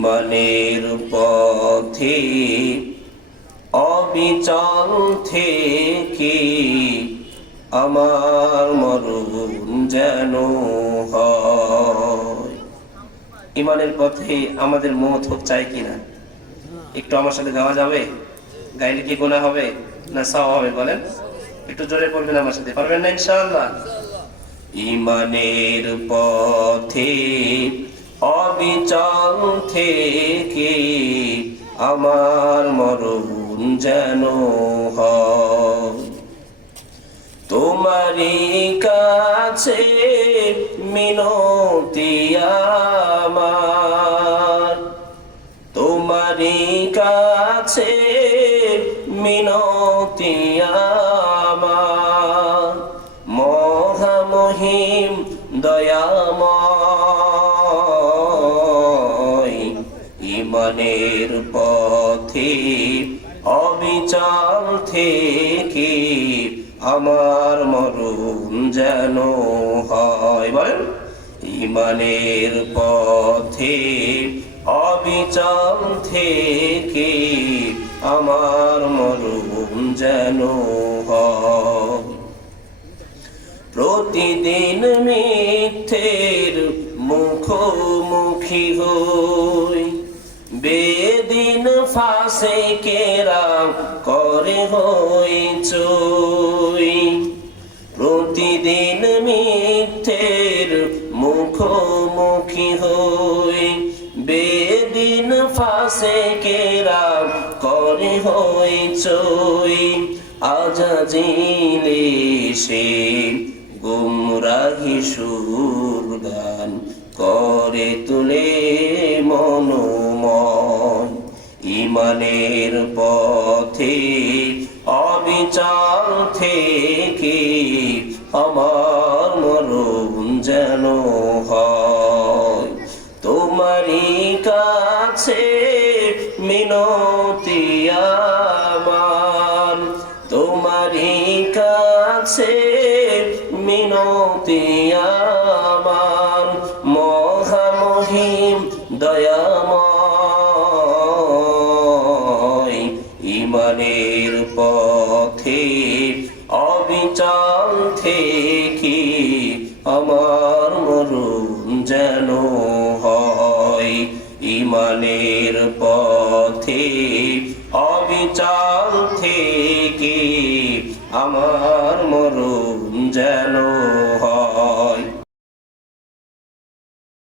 ইমানের পথে অবিচল থেকে আমার মরণ যেন হয়। ইমানের পথে আমাদের মওত হোক চাই কিনা? একটু আমার সাথে গাওয়া যাবে? গাইলে কি গুনাহ হবে না সওয়াব হবে বলেন? একটু জোরে বলবেন আমার সাথে, পারবেন না ইনশাআল্লাহ? ইমানের পথে অবিচল থেকে আমার মরণ যেন হয়। তোমারই কাছে মিনতি আমার, তোমারই কাছে মিনতি আমার, মহামহিম দয়াময়। ইমানের পথে অবিচল থেকে আমার মরণ যেন হয়। বলেন, ইমানের পথে অবিচল থেকে আমার মরণ যেন হয়। প্রতিদিন মিথ্যের মুখোমুখি হই, বেদিন ফাসিকেরা করে হইচই। প্রতিদিন মিথ্যের মুখোমুখি হই, বেদিন ফাসিকেরা করে হইচই। আজাজিলে সে গুমরাহি সুর গান করে তুলে মনোময়। ইমানের পথে অবিচল থেকে আমার মরণ যেন হয়। তোমারই কাছে মিনতি আমার, তোমারই কাছে মিনতি আমার, মহামহিম দয়াময়। ইমানের পথে অবিচল থেকে আমার মরণ যেন হয়। ইমানের পথে অবিচল থেকে আমার মরণ যেন